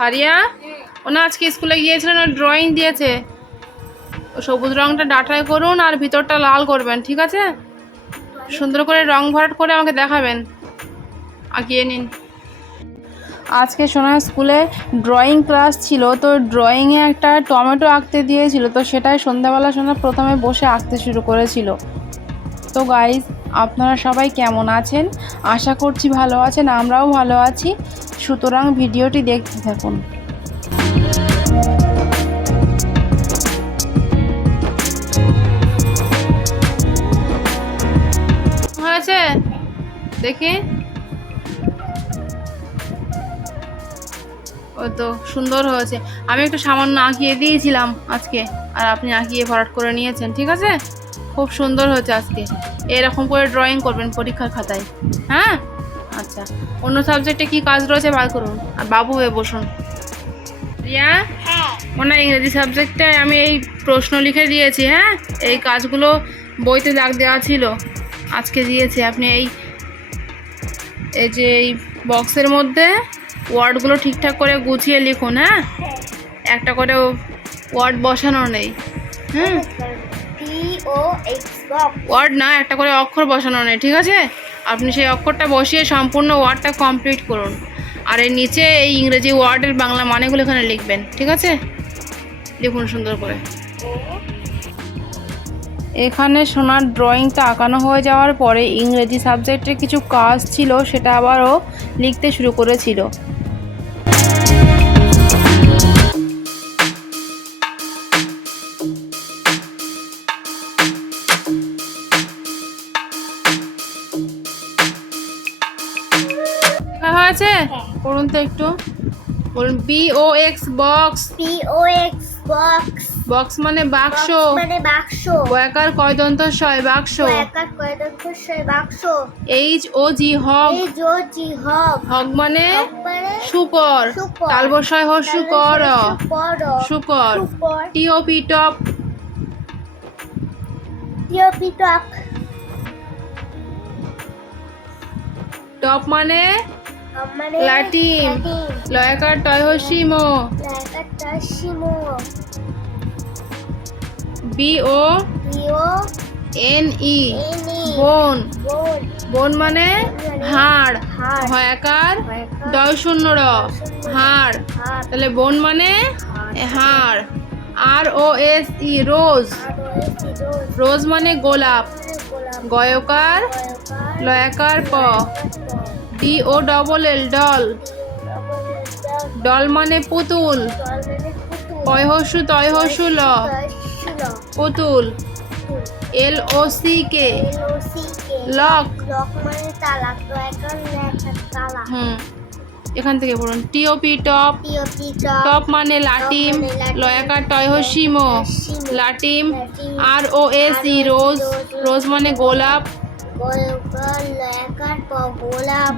পারিয়া ও না আজকে স্কুলে গিয়েছিলেন ও ড্রয়িং দিয়েছে। সবুজ রঙটা ডাটায় করুন আর ভিতরটা লাল করবেন, ঠিক আছে? সুন্দর করে রং ভরাট করে আমাকে দেখাবেন। আঁকিয়ে নিন। আজকে সোনা স্কুলে ড্রয়িং ক্লাস ছিল, তো ড্রয়িংয়ে একটা টমেটো আঁকতে দিয়েছিল, তো সেটাই সন্ধ্যাবেলা সোনা প্রথমে বসে আসতে শুরু করেছিল। তো গাইজ আপনারা সবাই কেমন আছেন? আশা করছি ভালো আছেন, আমরাও ভালো আছি। সুতরাং ভিডিওটি দেখতে থাকুন। হয়েছে? দেখি। ও তো সুন্দর হয়েছে। আমি একটু সামান্য আঁকিয়ে দিয়েছিলাম আজকে, আর আপনি আঁকিয়ে ভরাট করে নিয়েছেন, ঠিক আছে? খুব সুন্দর হয়েছে আজকে। এরকম করে ড্রয়িং করবেন পরীক্ষার খাতায়। হ্যাঁ? আচ্ছা অন্য সাবজেক্টে কি কাজ রয়েছে বার করুন। আর বাবু হয়ে বসুন। রিয়া? হ্যাঁ। ওনার ইংরেজি সাবজেক্টে আমি এই প্রশ্ন লিখে দিয়েছি হ্যাঁ? এই কাজগুলো বইতে দাগ দেওয়া ছিল। আজকে দিয়েছি। আপনি এই এই যে এই বক্সের মধ্যে ওয়ার্ডগুলো ঠিকঠাক করে গুছিয়ে লিখুন হ্যাঁ? একটা করে ওয়ার্ড বসানো নেই। হুম? ও ওয়ার্ড না একটা করে অক্ষর বসানো নেই ঠিক আছে? আপনি সেই অক্ষরটা বসিয়ে সম্পূর্ণ ওয়ার্ডটা কমপ্লিট করুন। আর এর নিচে এই ইংরেজি ওয়ার্ডের বাংলা মানেগুলো এখানে লিখবেন, ঠিক আছে? লিখুন সুন্দর করে। এখানে সোনার ড্রয়িংটা আঁকানো হয়ে যাওয়ার পরে ইংরেজি সাবজেক্টের কিছু কাজ ছিল, সেটা আবারও লিখতে শুরু করেছিল। হয়েছে পড়ুন তো একটু। বলুন B O X box P O X box box মানে বাক্স। মানে বাক্স। বয়াকার কয় দন্ত শয় বাক্স। একার কয়দক্ষস্বর বাক্স। H O G hog. এই জো জি হব হগ মানে শুকর। তালবসয় হ শুকর। শুকর। শুকর। শুকর। T O P top. T O P টক টপ। মানে মানে লাটিম লয়াকার টয় হ সিমো লাইকার টাসিমো B O N E bone. Bone. মানে হাড়। হাড়। হয়াকার হয়াকার। শূন্য র হাড়। তাহলে বোন মানে হাড়। আর ও এস ই রোজ। রোজ মানে গোলাপ। গয়কার গয়কার লয়াকার প D O double L doll doll মানে পুতুল। কয় হসু তয় হসু ল পুতুল। L O C K lock হুম। এখান থেকে পড়ুন। টিওপি টপ টপ মানে লাটিম। লয়াকার টয় হসিমো হসিমো। লাটিম। লাটিম। আর ও এস ই রোজ। রোজ মানে গোলাপ।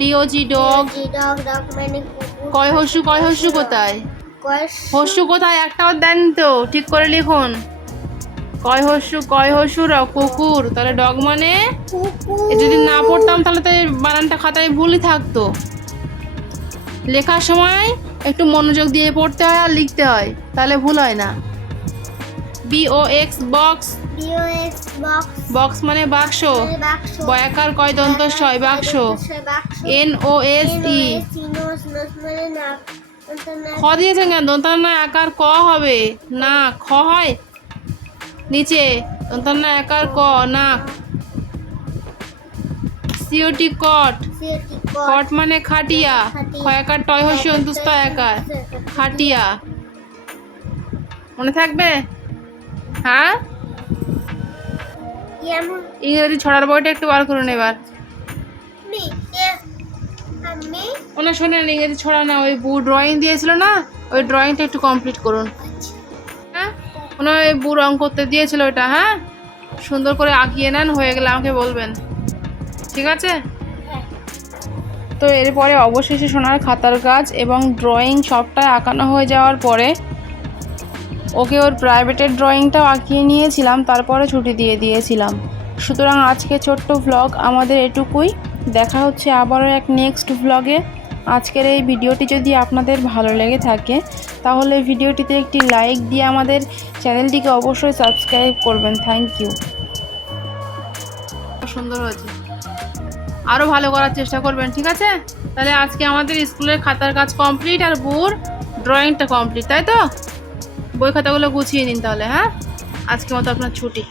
D O G dog. কয় হসু কয় হসু কোথায়? হস্যু কোথায়? একটাও দেন তো, ঠিক করে লিখুন। কয় হস্যু কয় হস্যু র, কুকুর। তাহলে ডগ মানে? যদি না পড়তাম তাহলে তো বানানটা খাতায় ভুলই থাকতো। লেখার সময় একটু মনোযোগ দিয়ে পড়তে হয় আর লিখতে হয়, তাহলে ভুল হয় না। B O X box B O X box box. মানে বাক্স। বয়াকার কয় দন্ত ছয় বাক্স? এন ও এস ই খ দিয়েছেন কেন? দন্তান্ন আকার ক হবে? না খ হয়? নিচে। দন্তান্ন আকার ক নাক সিওটি কট। কট। মানে খাটিয়া। খয়াকার টয় হসি অন্তুস্ত একার। খাটিয়া। মনে থাকবে? হ্যাঁ? ইংরেজি ছড়ার বইটা একটু বার করুন এবার। ওনা শোনেন ইংরেজি ছড়া না ওই বু ড্রয়িং দিয়েছিল না? ওই ড্রয়িংটা একটু কমপ্লিট করুন। হ্যাঁ? ওনার ওই বু রং করতে দিয়েছিল ওটা হ্যাঁ? সুন্দর করে আঁকিয়ে নেন হয়ে গেলে আমাকে বলবেন। ঠিক আছে? তো এরপরে অবশেষে সোনার খাতার কাজ এবং ড্রয়িং সবটাই আঁকানো হয়ে যাওয়ার পরে ওকে ওর প্রাইভেটের ড্রয়িংটাও আঁকিয়ে নিয়েছিলাম, তারপরে ছুটি দিয়ে দিয়েছিলাম। সুতরাং আজকে ছোট্ট ভ্লগ আমাদের এটুকুই। দেখা হচ্ছে আবারও এক নেক্সট ভ্লগে আজকের এই ভিডিওটি যদি আপনাদের ভালো লেগে থাকে, তাহলে ভিডিওটিতে একটি লাইক দিয়ে আমাদের চ্যানেলটিকে অবশ্যই সাবস্ক্রাইব করবেন। থ্যাংক ইউ সুন্দর হয়েছে। আরও ভালো করার চেষ্টা করবেন, ঠিক আছে? তাহলে আজকে আমাদের স্কুলের খাতার কাজ কমপ্লিট আর বুর ড্রয়িংটা কমপ্লিট তাই তো? বই খাতাগুলো গুছিয়ে নিন তাহলে হ্যাঁ? আজকে মতো আপনার ছুটি।